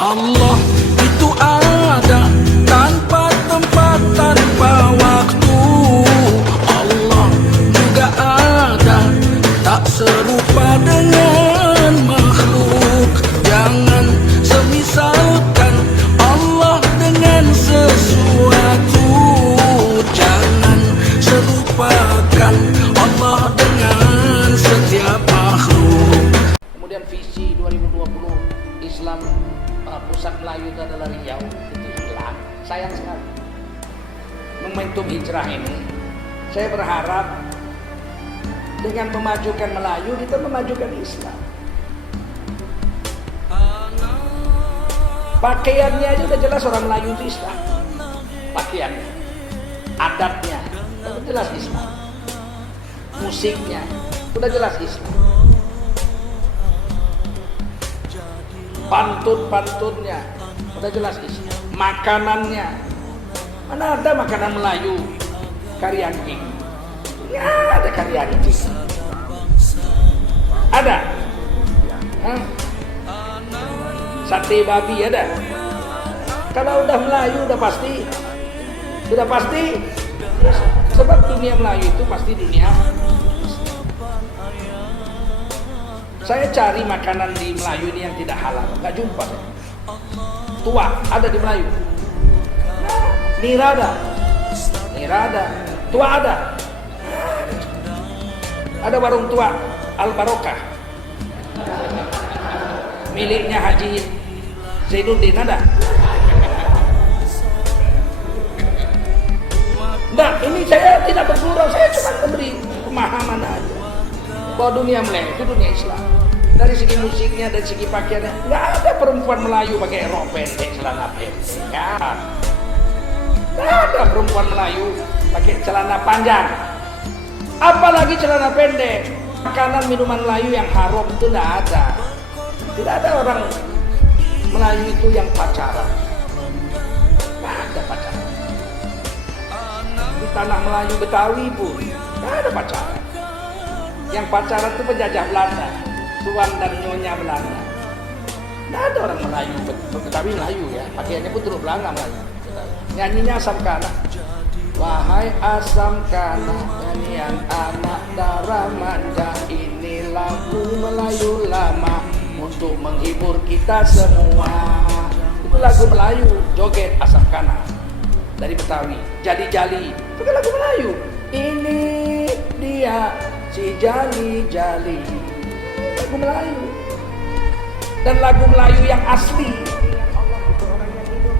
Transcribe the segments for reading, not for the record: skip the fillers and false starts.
Allah itu ada tanpa tempat, tanpa waktu. Allah juga ada, tak serupa dengan makhluk. Jangan semisalkan Allah dengan sesuatu. Jangan serupakan Allah dengan setiap makhluk. Kemudian visi 2020 Islam pusat Melayu itu adalah Riau, itu hilang. Sayang sekali. Momentum hijrah ini, saya berharap dengan memajukan Melayu kita memajukan Islam. Pakaiannya aja udah jelas orang Melayu itu Islam. Pakaiannya, adatnya, udah jelas Islam. Musiknya, udah jelas Islam. Pantun-pantunnya udah jelas Islam. Makanannya, mana ada makanan Melayu karianking? Ya ada karianking. Ada. Hah? Sate babi ada. Kalau udah Melayu udah pasti. Sebab dunia Melayu itu pasti dunia. Saya cari makanan di Melayu ini yang tidak halal, nggak jumpa. Tua ada di Melayu, nira ada, tua ada warung tua Al Barokah miliknya Haji Zainuddin ada. Nah ini saya tidak bergurau, saya cuma memberi pemahaman aja bahwa dunia Melayu itu dunia Islam. Dari segi musiknya, dari segi pakaiannya, nggak ada perempuan Melayu pakai rok pendek, celana pendek. Nggak ada perempuan Melayu pakai celana panjang, apalagi celana pendek. Makanan minuman Melayu yang haram itu nggak ada. Tidak ada orang Melayu itu yang pacaran. Nggak ada pacaran. Di tanah Melayu Betawi pun nggak ada pacaran. Yang pacaran itu penjajah Belanda, tuan dan nyonya Belanda. Nggak ada orang Melayu, Betawi Melayu ya, pakaiannya pun turut Belanda Melayu. Nyanyinya Asam Kana. Wahai Asam Kana, nyanyian anak darah manja, ini lagu Melayu lama untuk menghibur kita semua. Itu lagu Melayu, joget Asam Kana dari Betawi. Jali-jali, itu kan lagu Melayu. Ini dia si jali-jali, lagu Melayu. Dan lagu Melayu yang asli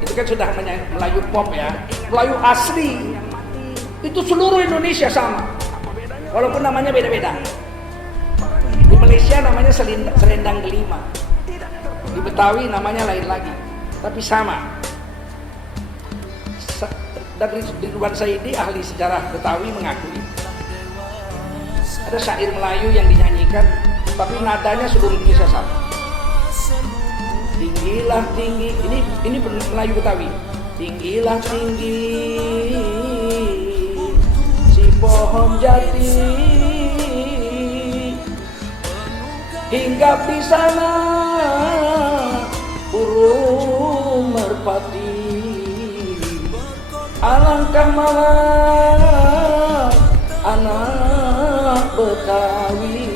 itu kan sudah Melayu pop ya. Melayu asli itu seluruh Indonesia sama, walaupun namanya beda-beda. Di Malaysia namanya Selendang Delima, di Betawi namanya lain lagi, tapi sama. Dan Ridwan Saidi, ahli sejarah Betawi, mengakui ada syair Melayu yang dinyanyikan tapi nadanya seluruh Indonesia sama. Tinggilah tinggi, ini Melayu Betawi. Tinggilah tinggi si pohon jati, hinggap di sana burung merpati. Alangkah malang anak Betawi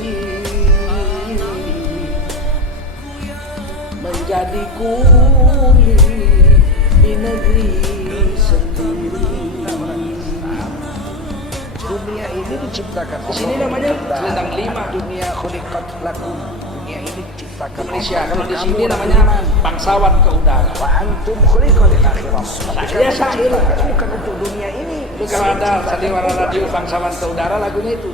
menjadi kuli di negeri sendiri. Dunia ini diciptakan. Di sini namanya Selendang Delima. Dunia khuliqat lakum. Dunia ini diciptakan Malaysia. Kalau di sini namanya bangsawan ke udara. Wa antum khuliqal akhirah. Saya syair Bukan untuk dunia ini. itu kalau ada sandiwara radio bangsawan ke udara lagunya itu.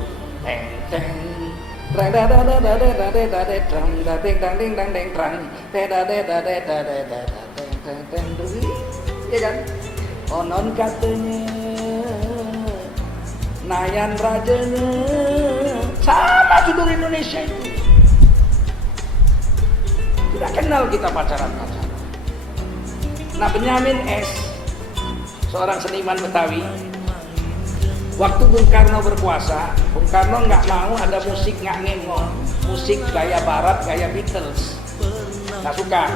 Ya kan? Onon katanya Nayan rajanya sama judul Indonesia itu. Tidak kenal kita pacaran-pacaran. Nah Benyamin S, seorang seniman Betawi, waktu Bung Karno berkuasa, Bung Karno nggak mau ada musik nggak ngemong, musik gaya barat, gaya Beatles, nggak suka.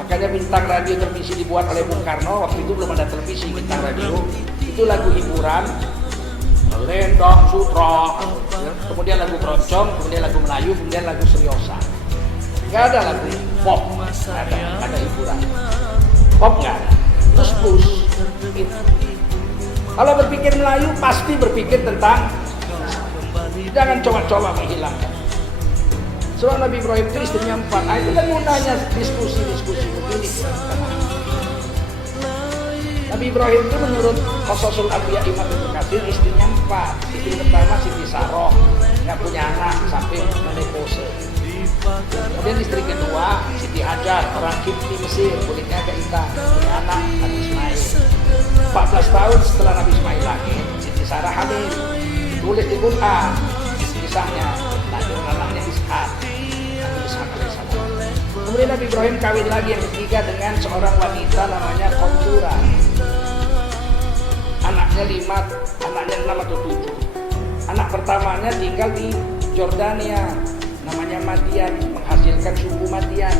Makanya bintang radio televisi dibuat oleh Bung Karno. Waktu itu belum ada televisi, bintang radio. Itu lagu hiburan, Lendang Sutra, kemudian lagu keroncong, kemudian lagu Melayu, kemudian lagu seriosa. Nggak ada lagu pop, nggak ada hiburan. Pop nggak ada. Terus blues. Gitu. Kalau berpikir Melayu pasti berpikir tentang, jangan coba-coba menghilangkan. Soal Nabi Ibrahim itu istrinya 4. Nah, itu kan gunanya diskusi-diskusi begini. Nabi Ibrahim itu menurut Qasasul Anbiya Imam Ibnu Katsir istrinya 4. Istri pertama Siti Saroh, nggak punya anak sampai menopause. Kemudian istri kedua Siti Hajar, orang Kipti Mesir, kulitnya agak hitam, punya anak Nabi Ismail. 14 tahun setelah Nabi Ismail lahir, Siti Sarah hamil. Tulis di Quran kisahnya. Nabi anaknya Ishak. Nabi Ishak alaihissalam. Kemudian Nabi Ibrahim kawin lagi yang ketiga dengan seorang wanita namanya Qantura. Anaknya 5, anaknya 6 atau 7. Anak pertamanya tinggal di Jordania, namanya Madian, menghasilkan suku Madian.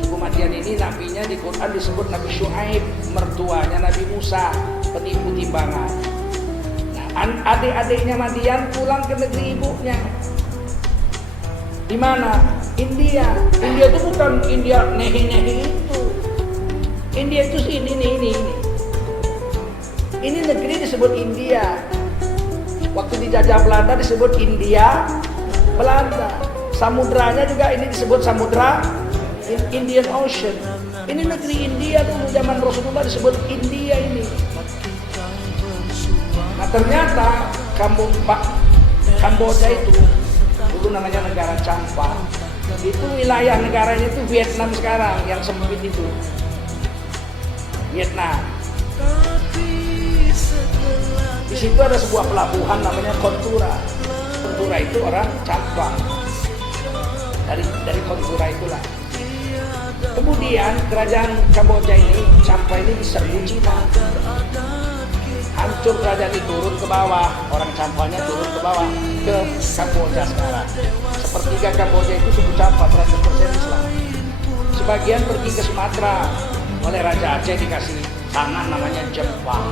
Suku Madian ini nabinya di Quran disebut Nabi Syuaib, mertuanya Nabi Musa, penipu timbangan. Nah, adik-adiknya Madian pulang ke negeri ibunya. Di mana? India. India itu bukan India nehi-nehi itu. India itu ini. Ini negeri disebut India. Waktu dijajah Belanda disebut India Belanda. Samudranya juga ini disebut Samudra Indian Ocean. Ini negeri India dulu zaman Rasulullah disebut India ini. Nah ternyata Kamboja itu dulu namanya negara Champa. Itu wilayah negaranya itu Vietnam sekarang yang sempit itu. Vietnam. Di situ ada sebuah pelabuhan namanya Qantura. Qantura itu orang Champa. Dari Qantura itulah. Kemudian kerajaan Kamboja ini, Champa ini diserbu Cina. Hancur kerajaan itu, turun ke bawah. Orang Champanya turun ke bawah ke Kamboja sekarang. Sepertiga Kamboja itu suku Champa, 100% Islam. Sebagian pergi ke Sumatera. Oleh Raja Aceh dikasih tanah namanya Jepang.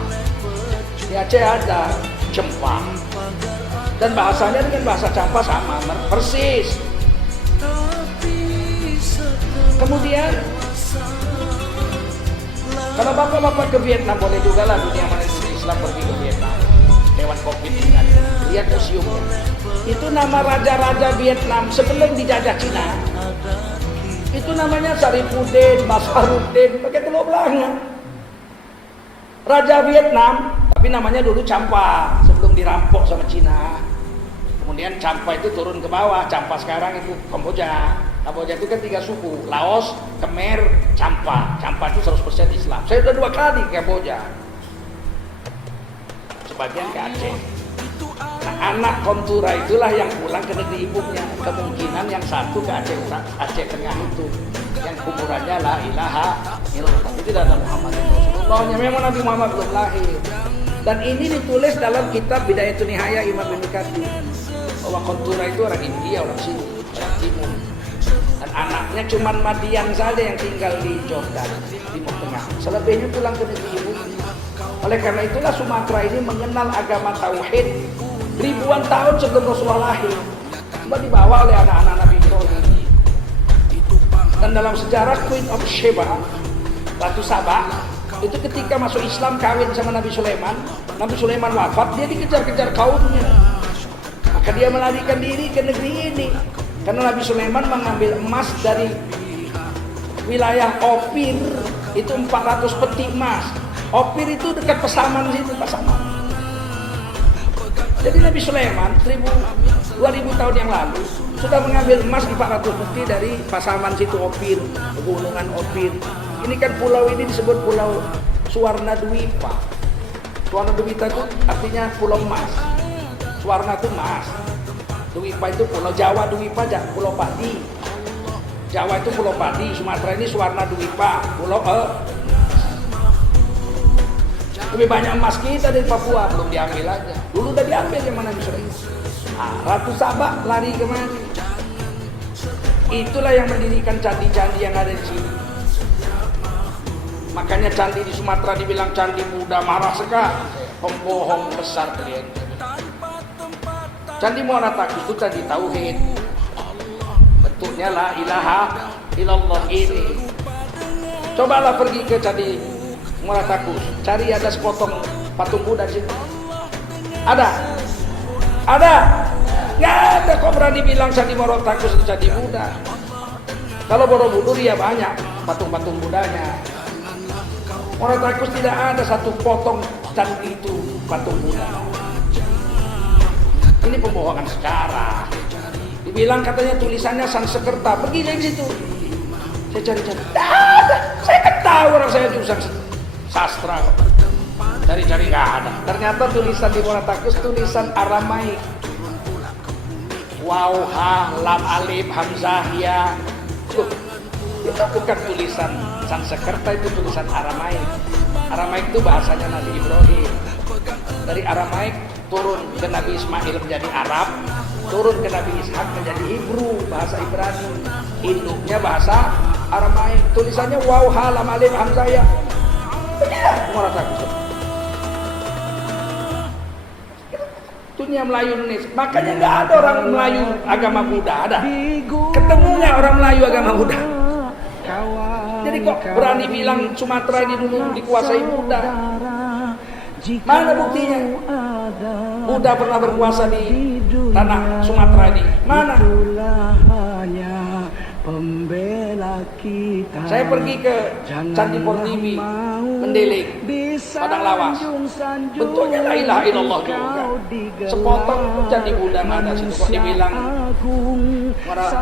Di Aceh ada Jepang. Dan bahasanya dengan bahasa Champa sama, persis. Kemudian kalau bapak-bapak ke Vietnam boleh juga lah, dunia mana Islam pergi ke Vietnam. Dewan Covid ini lihat museumnya. Itu nama raja-raja Vietnam sebelum dijajah Cina. Itu namanya Sarifuddin, Masaruddin, pakai telur belanga. Raja Vietnam, tapi namanya dulu Champa sebelum dirampok sama Cina. Kemudian Champa itu turun ke bawah. Champa sekarang itu Kamboja. Kamboja itu kan 3 suku, Laos, Khmer, Champa. Champa itu 100% Islam. Saya sudah 2 kali ke Kamboja. Sebagian ke Aceh. Nah, anak Qantura itulah yang pulang ke negeri ibunya. Kemungkinan yang satu ke Aceh Tengah itu, yang kuburannya la ilaha illallah. Tapi tidak ada Muhammad Rasulullah. Memang Nabi Muhammad belum lahir. Dan ini ditulis dalam kitab Bidayatun Nihaya Imam Ibnu Katsir bahwa Qantura itu orang India, orang sini, orang timur. Dan anaknya cuma Madian saja yang tinggal di Jordan, Timur Tengah. Selebihnya pulang ke negeri ibu. Oleh karena itulah Sumatera ini mengenal agama Tauhid ribuan tahun sebelum Rasulullah lahir. Cuma dibawa oleh anak-anak Nabi Ibrahim. Dan dalam sejarah Queen of Sheba, Ratu Sabah, itu ketika masuk Islam kawin sama Nabi Sulaiman. Nabi Sulaiman wafat, dia dikejar-kejar kaumnya. Maka dia melarikan diri ke negeri ini. Karena Nabi Sulaiman mengambil emas dari wilayah Ophir, itu 400 peti emas. Ophir itu dekat Pasaman situ, Pasaman. Jadi Nabi Sulaiman 2000 tahun yang lalu sudah mengambil emas 400 peti dari Pasaman situ Ophir, pegunungan Ophir. Ini kan pulau ini disebut Pulau Suwarna Dwipa. Suwarna Dwipa itu artinya pulau emas. Suwarna itu emas. Dwipa itu pulau Jawa, Dwipa pulau padi. Jawa itu pulau padi, Sumatera ini Suwarna Dwipa, pulau lebih banyak emas kita dari Papua, belum diambil aja. Dulu udah diambil yang mana bisa. Ratu Sabah lari kemana? Itulah yang mendirikan candi-candi yang ada di sini. Makanya candi di Sumatera dibilang candi Buddha, marah sekali. Pembohong besar kalian. Candi Muara Takus itu candi tauhid. Bentuknya la ilaha illallah ini. Cobalah pergi ke candi Muara Takus, cari ada sepotong patung Buddha di situ. Ada? Ada? Nggak ada. Kok berani bilang candi Muara Takus itu candi Buddha? Kalau Borobudur ya banyak patung-patung Buddhanya. Muara Takus tidak ada satu potong candi itu patung Buddha. Ini pembohongan sekarang. Dibilang katanya tulisannya Sanskerta, pergi dari situ. Saya cari-cari, ada. Saya kan tahu orang saya jurusan sastra. Cari-cari nggak ada. Ternyata tulisan di Muara Takus tulisan Aramaik. Waw, ha, lam, alif, hamzah, ya. Itu bukan tulisan Sanskerta, itu tulisan Aramaik. Aramaik itu bahasanya Nabi Ibrahim. Dari Aramaik turun ke Nabi Ismail menjadi Arab, turun ke Nabi Ishak menjadi Hebrew, bahasa Ibrani. Induknya bahasa Aramaik. Tulisannya waw, ha, lam, alif, hamzah, ya. Beginilah Muara Takus. Dunia Melayu Indonesia. Makanya nggak ada orang Melayu agama Buddha, ada. Ketemunya orang Melayu agama Buddha. Jadi kok berani bilang Sumatera ini dulu dikuasai Buddha? Mana buktinya? Buddha pernah berkuasa di tanah Sumatera ini. Mana? Saya pergi ke Candi Portiwi, Mendeling, Padang Lawas. Bentuknya la ilaha illallah juga. Sepotong Candi Buddha ada situ. Kok dibilang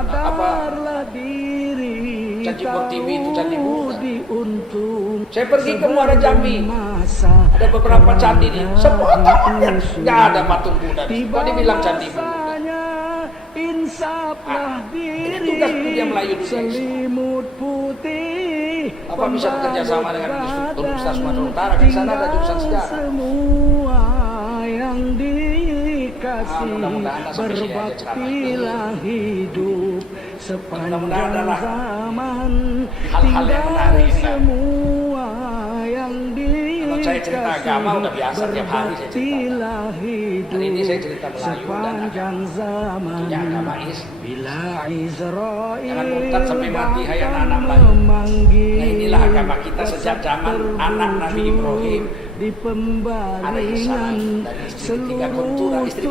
apa? Candi Portiwi itu Candi Buddha. Saya pergi ke Muara Jambi, ada beberapa candi di sepotongnya nggak ada patung Buddha. Kok dibilang Candi Buddha? Ini tugas dunia Melayu Indonesia. Apa bisa bekerja sama dengan Universitas Sumatera Utara? Di sana ada jurusan sejarah. Mudah-mudahan tak sampai sini aja ceramah itu. Mudah-mudahan adalah hal-hal yang menarik. Kalau saya cerita agama udah biasa tiap hari saya cerita. Hari ini saya cerita Melayu dan agama. Tentunya agama Jangan murtad sampai mati hai anak-anak Melayu. Nah inilah agama kita sejak zaman anak Nabi Ibrahim alaihissalam dari istri ketiga Kuntura, istri